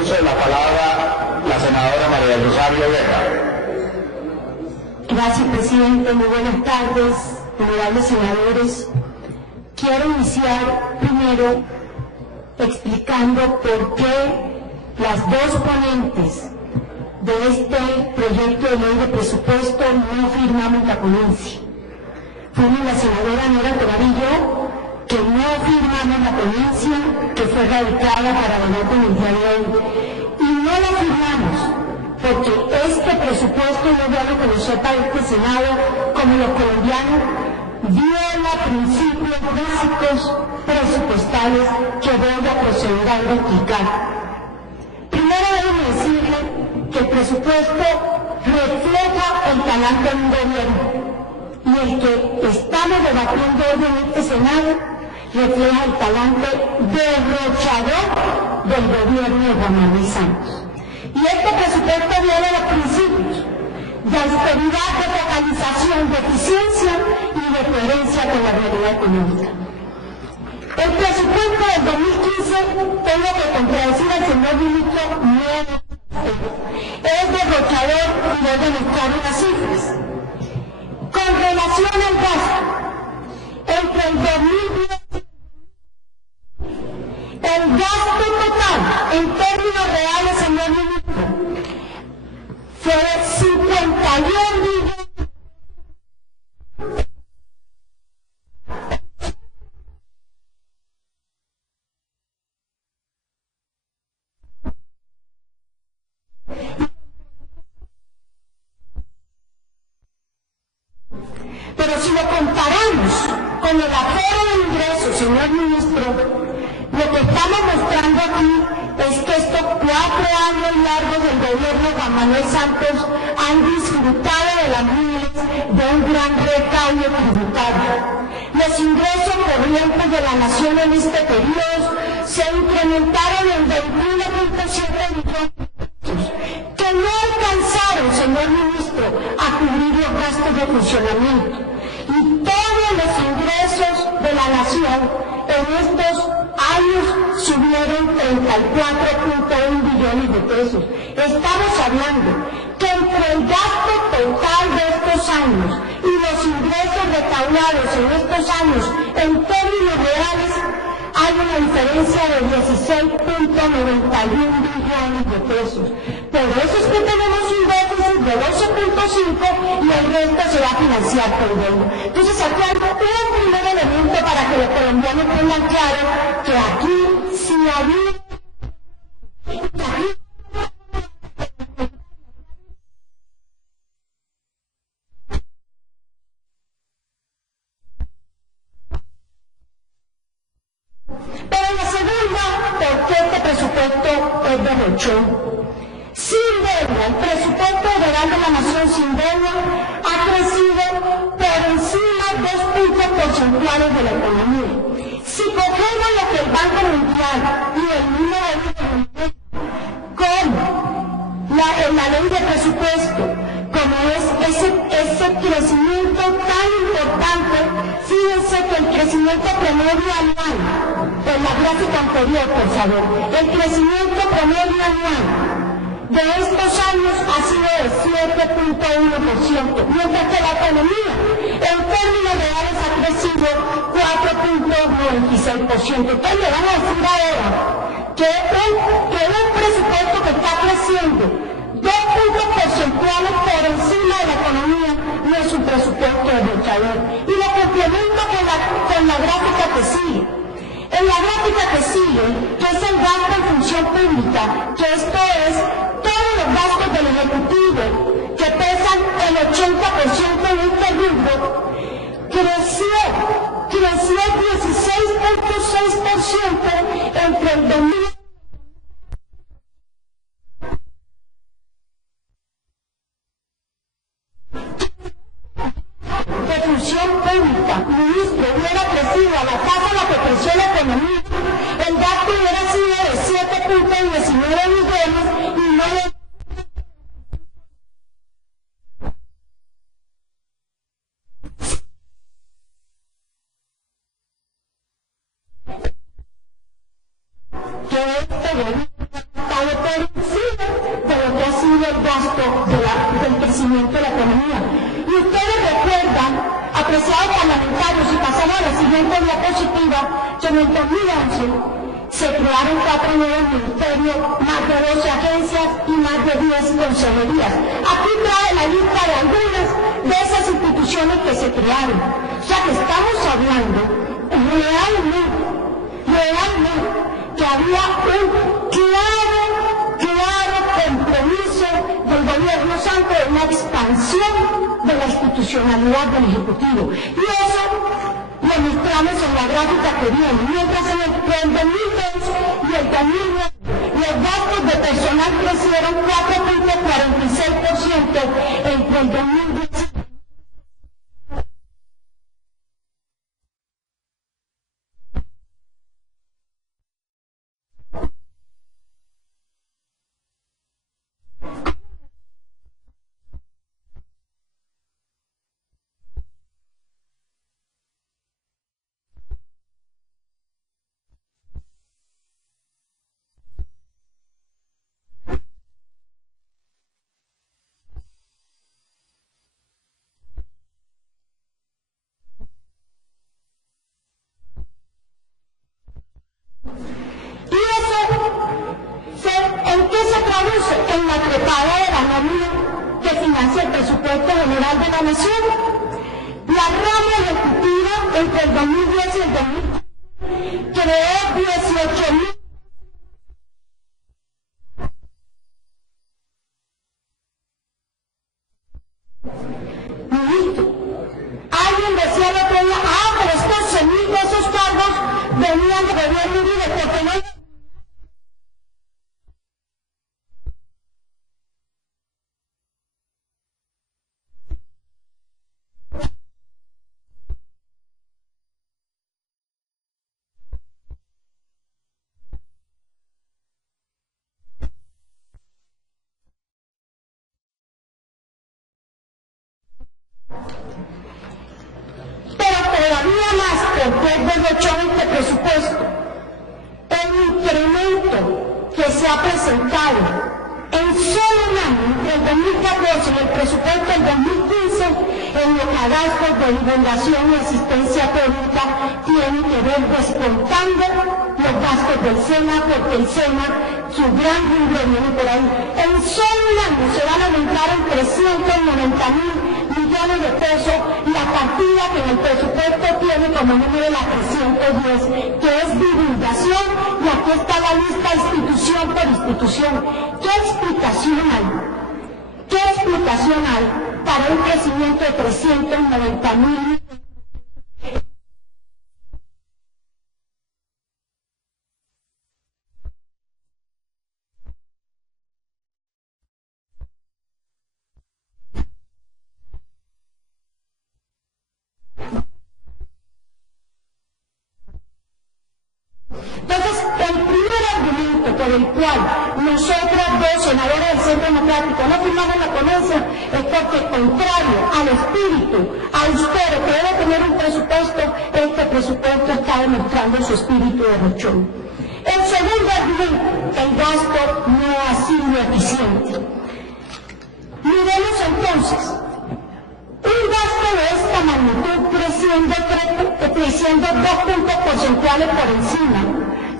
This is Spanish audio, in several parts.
uso de la palabra la senadora María del Rosario Vega. Gracias, presidente. Muy buenas tardes, honorables senadores. Quiero iniciar primero explicando por qué las dos ponentes de este proyecto de ley de presupuesto no firmamos la ponencia. Fuimos la senadora Nora Tovar y yo, que no firmamos la ponencia que fue radicada para ganar con el día de hoy. Y no la firmamos porque este presupuesto, no bueno que lo sepa este Senado, como los colombianos, viola principios básicos presupuestales que voy a proceder a explicar. Primero déjeme decirle que el presupuesto refleja el talante de un gobierno, y el que estamos debatiendo hoy en este Senado refleja el talante derrochador del gobierno de Juan Manuel Santos. Y este presupuesto viola los principios de austeridad, de focalización, de eficiencia y de coherencia con la realidad económica. El presupuesto del 2015, tengo que contradecir al señor ministro, no es derrochador, y voy a mostrar unas cifras. Con relación al gasto, entre el 2010, el gasto total en términos reales, señor ministro, fue 51 millones. Pero si lo comparamos con el aforo de ingresos, señor ministro, lo que estamos mostrando aquí es que estos 4 años largos del gobierno de Juan Manuel Santos han disfrutado de las miles de un gran recaudo tributario. Los ingresos corrientes de la nación en este periodo se incrementaron en 21.7 millones de pesos, que no alcanzaron, señor ministro, a cubrir los gastos de funcionamiento. Y todos los ingresos de la nación en estos años subieron 34.1 billones de pesos. Estamos hablando que entre el gasto total de estos años y los ingresos recaudados en estos años en términos reales hay una diferencia de 16.91 billones de pesos. Por eso es que tenemos un déficit de 12.5 y el resto se va a financiar por deuda. Entonces aquí hay un primer elemento para que los colombianos tengan claro que aquí sí había... Pero la segunda, ¿por qué este presupuesto es derrochón? Sin deuda, el presupuesto federal de la nación sin deuda ha crecido por encima de 2 puntos porcentuales de la economía. Si cogemos lo que el Banco Mundial y el mismo con la ley de presupuesto, como es ese crecimiento tan importante, fíjense que el crecimiento promedio anual, en la gráfica anterior, por favor, el crecimiento promedio anual de estos años ha sido de 7.1%, mientras que la economía en términos reales ha crecido 4.96%. Entonces le van a decir ahora que un presupuesto que está creciendo 2 puntos porcentuales por encima de la economía no es un presupuesto derrochador. Y lo complemento con la gráfica que sigue. En la gráfica que sigue, que es el gasto en función pública, que esto es todos los gastos del Ejecutivo, que pesan el 80% en este rubro, creció 16.6% entre el 2000 de función pública, ministro, hubiera crecido a la tasa a la que creció la economía, el gasto hubiera sido de 7.19 millones y no de... que este gobierno ha estado todo crecimiento de la economía. Y ustedes recuerdan, apreciados parlamentarios, y pasamos a la siguiente diapositiva, que en el 2011 se crearon 4 nuevos ministerios, más de 12 agencias y más de 10 consejerías. Aquí trae la lista de algunas de esas instituciones que se crearon. O sea que estamos hablando realmente que había un claro compromiso del gobierno santo de una expansión de la institucionalidad del Ejecutivo. Y eso lo mostramos en la gráfica que viene. Mientras en el 2002 y el 2009 los gastos de personal crecieron 4.46% entre el 2010 en la trepadera nómina que financia el presupuesto general de la nación. La rama ejecutiva entre el 2010 y el 2015 creó 18.000 ministros. Alguien decía el otro día, pero estos 100.000 de esos cargos venían de gobierno libre, porque no. Todavía más, porque es derrochó este presupuesto, el incremento que se ha presentado en solo un año, entre el 2014 y el presupuesto del 2015, en los gastos de divulgación y asistencia pública, tiene que ver descontando los gastos del SENA, porque el SENA, su gran número viene por ahí. En solo un año se van a aumentar en 390.000 millones de pesos la partida que en el presupuesto tiene como número la 310, que es divulgación, y aquí está la lista institución por institución. ¿Qué explicación hay? ¿Qué explicación hay para un crecimiento de 390.000? Entonces, el primer argumento por el cual nosotros dos senadores del Centro Democrático no firmamos la ponencia es porque, contrario al espíritu austero que debe tener un presupuesto, este presupuesto está demostrando su espíritu de derrochón. El segundo argumento, el gasto no ha sido eficiente. Miremos entonces, un gasto de esta magnitud creciendo 2 puntos porcentuales por encima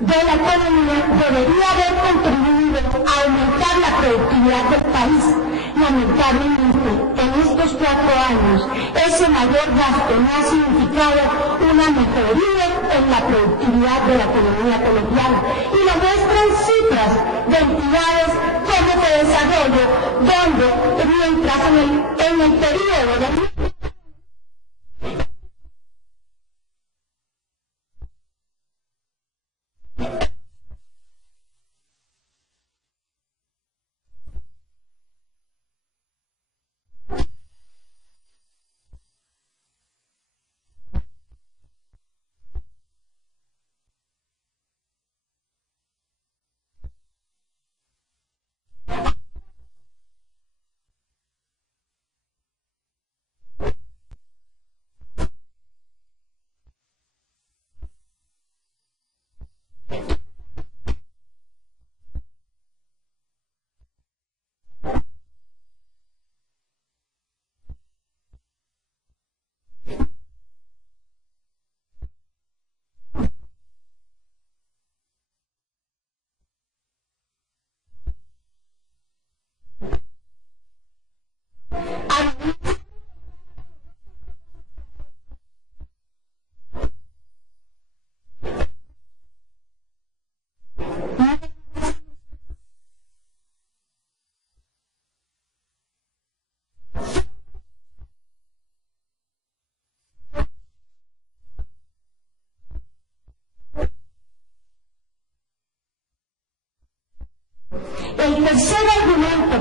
de la economía debería haber contribuido a aumentar la productividad del país. Lamentablemente, en estos 4 años, ese mayor gasto no ha significado una mejoría en la productividad de la economía colombiana. Y lo muestran cifras de entidades como de desarrollo, donde mientras en el periodo de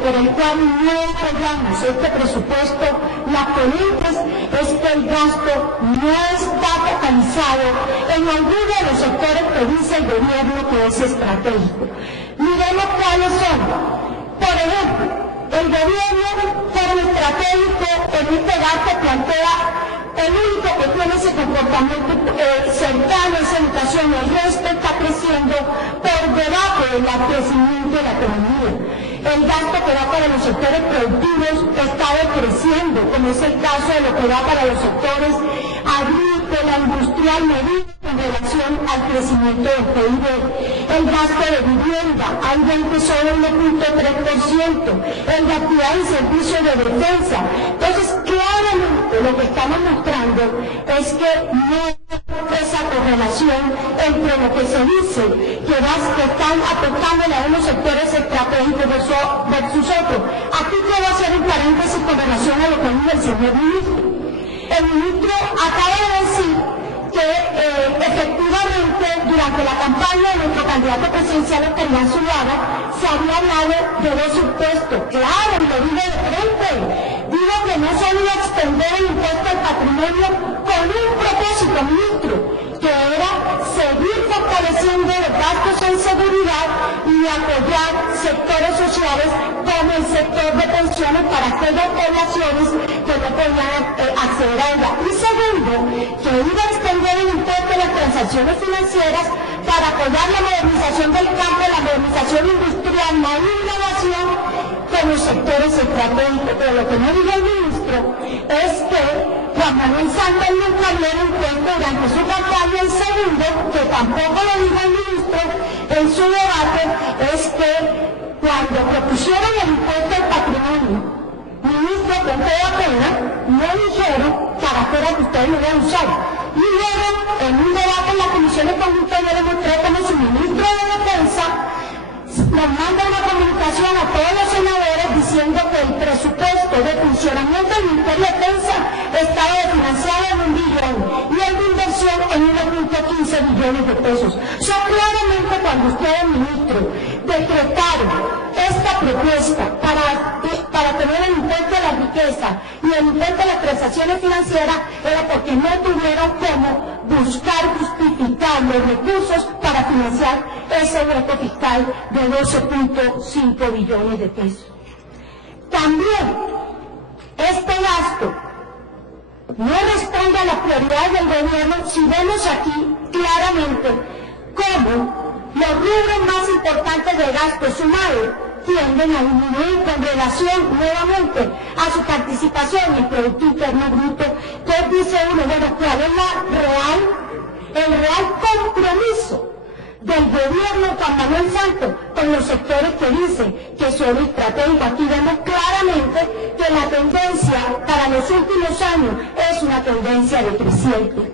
por el cual no apoyamos este presupuesto, las ponentes, es que el gasto no está focalizado en alguno de los sectores que dice el gobierno que es estratégico. Miremos cuáles son. Por ejemplo, el gobierno como estratégico en este gasto plantea el único que tiene ese comportamiento cercano a esa educación. El resto está creciendo por debajo del crecimiento de la economía. El gasto que va para los sectores productivos está decreciendo, como es el caso de lo que va para los sectores agrícola, industrial, medido en relación al crecimiento del PIB. El gasto de vivienda aumenta solo 1.3%, el de actividad y servicios de defensa. Entonces, claramente lo que estamos mostrando es que no hay esa correlación entre lo que se dice que están apostando a unos sectores estratégicos versus otros. Aquí quiero hacer un paréntesis con relación a lo que dijo el señor ministro. El ministro acaba de decir que efectivamente durante la campaña de nuestro candidato presidencial Octaviano Zulada se había hablado de dos supuestos. Claro, y lo digo de frente. Digo que no se iba a extender el impuesto al patrimonio con un propósito, ministro, que era seguir fortaleciendo los gastos en seguridad y apoyar sectores sociales como el sector de pensiones para aquellas poblaciones que no podían acceder a ella. Y segundo, que iba a extender el impuesto a las transacciones financieras para apoyar la modernización del campo, la modernización industrial, la innovación con los sectores estratégicos. Pero lo que no dijo el ministro es que Juan Manuel Santos nunca habló de impuesto durante su campaña. El segundo, que tampoco lo dijo el ministro en su debate, es que cuando propusieron el impuesto al patrimonio, ministro, con toda pena, no dijeron para qué era que ustedes lo iban a usar. Y luego, en un debate en la Comisión de Conjunto, yo demostré como su ministro de Defensa nos manda una comunicación a todos los senadores diciendo que el presupuesto de funcionamiento del Ministerio de Defensa estaba financiado en 1 billón y el de inversión en 1.15 billones de pesos. Claramente cuando ustedes, ministro, decretaron esta propuesta para tener el impuesto a la riqueza y el impuesto a las transacciones financieras, era porque no tuvieron cómo buscar justificar los recursos para financiar ese hueco fiscal de 12.5 billones de pesos. También este gasto no responde a las prioridades del gobierno si vemos aquí claramente cómo los rubros más importantes de gasto sumado tienden a disminuir con relación nuevamente a su participación en el Producto Interno Bruto. Entonces dice uno, bueno, ¿cuál es el real compromiso del gobierno Juan Manuel Santos con los sectores que dice que son estratégicos? Aquí vemos claramente que la tendencia para los últimos años es una tendencia decreciente.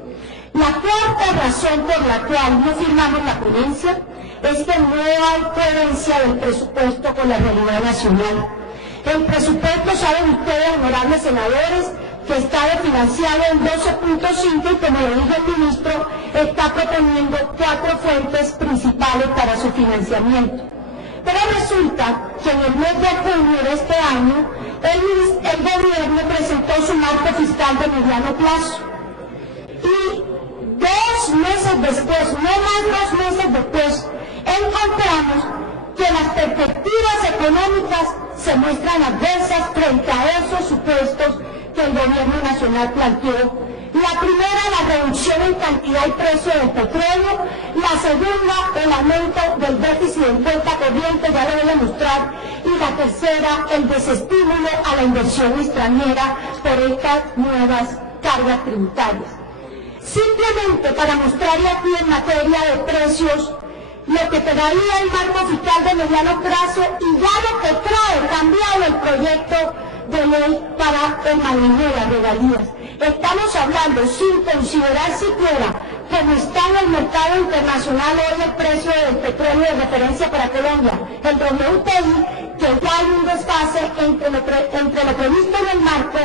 La cuarta razón por la cual no firmamos la ponencia es que no hay coherencia del presupuesto con la realidad nacional. El presupuesto, saben ustedes, honorables senadores, que está financiado en 12.5 y como lo dijo el ministro, está proponiendo 4 fuentes principales para su financiamiento. Pero resulta que en el mes de junio de este año, el gobierno presentó su marco fiscal de mediano plazo. Y 2 meses después, no más 2 meses después, encontramos que las perspectivas económicas se muestran adversas frente a esos supuestos que el gobierno nacional planteó. La primera, la reducción en cantidad y precio del petróleo. La segunda, el aumento del déficit en cuenta corriente, ya lo voy a mostrar. Y la tercera, el desestímulo a la inversión extranjera por estas nuevas cargas tributarias. Simplemente para mostrarle aquí en materia de precios lo que traía el marco fiscal de mediano plazo y ya lo que trae cambiado el proyecto de ley para el manejo de las regalías. Estamos hablando sin considerar siquiera cómo está en el mercado internacional hoy el precio del petróleo de referencia para Colombia, el WTI, que ya hay un desfase entre lo previsto en el marco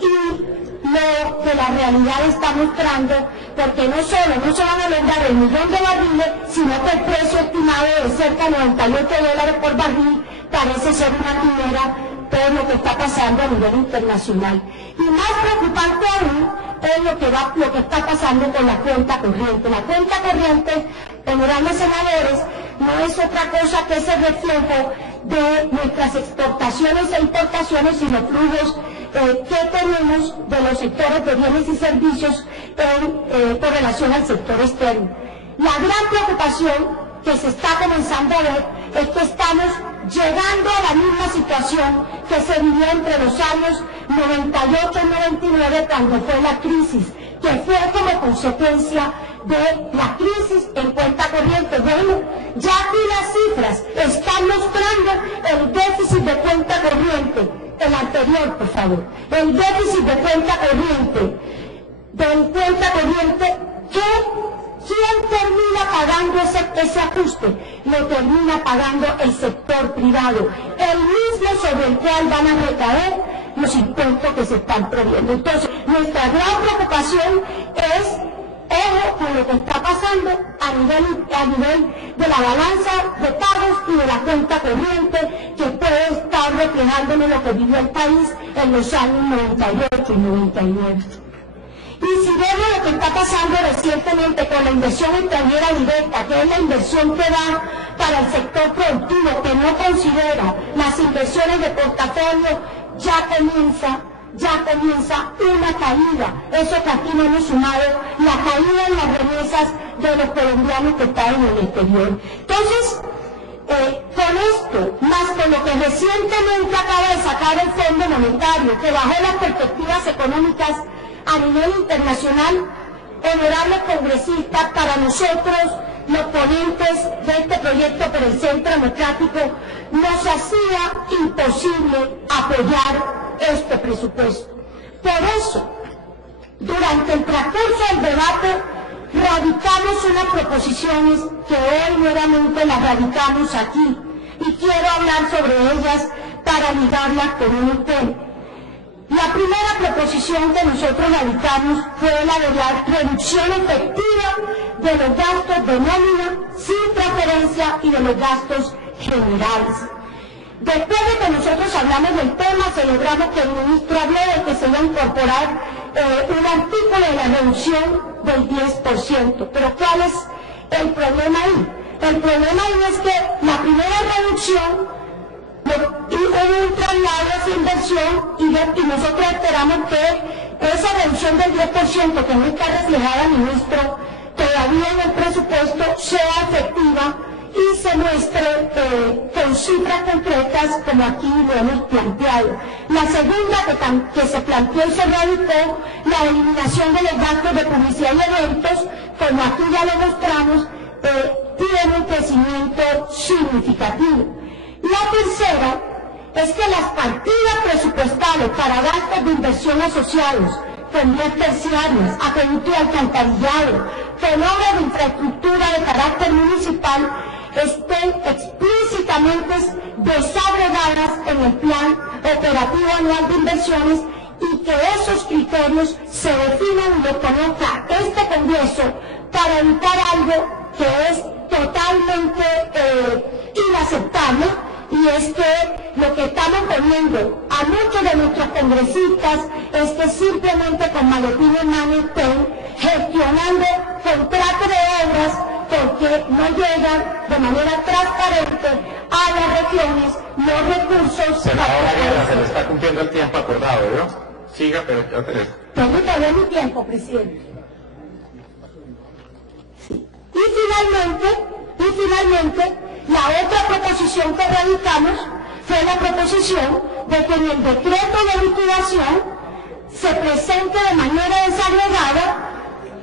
y lo que la realidad está mostrando, porque no solo no se van a lograr el 1.000.000 de barriles, sino que el precio estimado de cerca de $98 por barril parece ser una quimera todo lo que está pasando a nivel internacional. Y más preocupante aún es lo que está pasando con la cuenta corriente. La cuenta corriente, honorables senadores, no es otra cosa que ese reflejo de nuestras exportaciones e importaciones y los flujos que tenemos de los sectores de bienes y servicios con relación al sector externo. La gran preocupación que se está comenzando a ver es que estamos llegando a la misma situación que se vivió entre los años 98 y 99 cuando fue la crisis, que fue como consecuencia de la crisis en cuenta corriente. Bueno, ya aquí las cifras están mostrando el déficit de cuenta corriente, el anterior, por favor, el déficit de cuenta corriente, ¿quién termina pagando ese ajuste? Lo termina pagando el sector privado, el mismo sobre el cual van a recaer los impuestos que se están previendo. Entonces, nuestra gran preocupación es con lo que está pasando a nivel de la balanza de pagos y de la cuenta corriente, que puede estar reflejándonos lo que vivió el país en los años 98 y 99. Y si vemos lo que está pasando recientemente con la inversión extranjera directa, que es la inversión que da para el sector productivo, que no considera las inversiones de portafolio, ya comienza una caída. Eso que aquí no hemos sumado, la caída en las remesas de los colombianos que están en el exterior. Entonces, con esto, más con lo que recientemente acaba de sacar el Fondo Monetario, que bajó las perspectivas económicas a nivel internacional, honorables congresistas, para nosotros, los ponentes de este proyecto por el Centro Democrático, nos hacía imposible apoyar este presupuesto. Por eso, durante el transcurso del debate, radicamos unas proposiciones que hoy nuevamente las radicamos aquí, y quiero hablar sobre ellas para ligarlas con un tema. La primera proposición que nosotros radicamos fue la de la reducción efectiva de los gastos de nómina sin transferencia y de los gastos generales. Después de que nosotros hablamos del tema, celebramos que el ministro habló de que se iba a incorporar un artículo de la reducción del 10%. Pero ¿cuál es el problema ahí? El problema ahí es que la primera reducción hubo un traslado de esa inversión y nosotros esperamos que esa reducción del 10% que no está reflejada, ministro, todavía en el presupuesto sea efectiva y se muestre con cifras concretas como aquí lo hemos planteado. La segunda que se planteó y se radicó, la eliminación de los gastos de publicidad y eventos, como aquí ya lo mostramos, tiene un crecimiento significativo. La tercera es que las partidas presupuestales para gastos de inversión asociados con vías terciarias, acueducto y alcantarillado, con obras de infraestructura de carácter municipal, estén explícitamente desagregadas en el Plan Operativo Anual de Inversiones y que esos criterios se definan y lo conozca este Congreso para evitar algo que es totalmente inaceptable, y es que lo que estamos poniendo a muchos de nuestros congresistas es que simplemente con maletín en mano estén gestionando contratos de obras porque no llegan de manera transparente a las regiones los recursos. Senadora Guerra, se le está cumpliendo el tiempo acordado, ¿no? Siga, pero yo te... Permítame mi tiempo, presidente. Sí. Y finalmente, la otra proposición que radicamos fue la proposición de que en el decreto de liquidación se presente de manera desagregada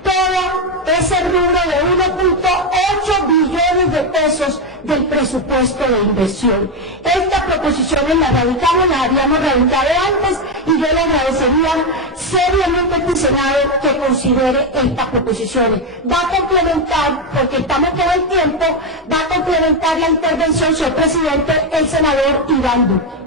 todo ese rubro de 1.8 billones de pesos del presupuesto de inversión. Estas proposiciones las radicamos, las habíamos radicado antes, y yo le agradecería seriamente al Senado que considere estas proposiciones. Va a complementar, porque estamos todo el tiempo, va a complementar la intervención, señor presidente, el senador Iván Duque.